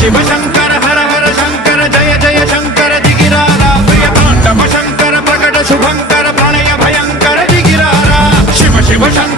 शिव शंकर हर हर शंकर जय जय शंकर दिगिरारा प्रिय तांडव शंकर प्रकट शुभंकर प्रणय भयंकर दिगिरारा शिव शिव शंकर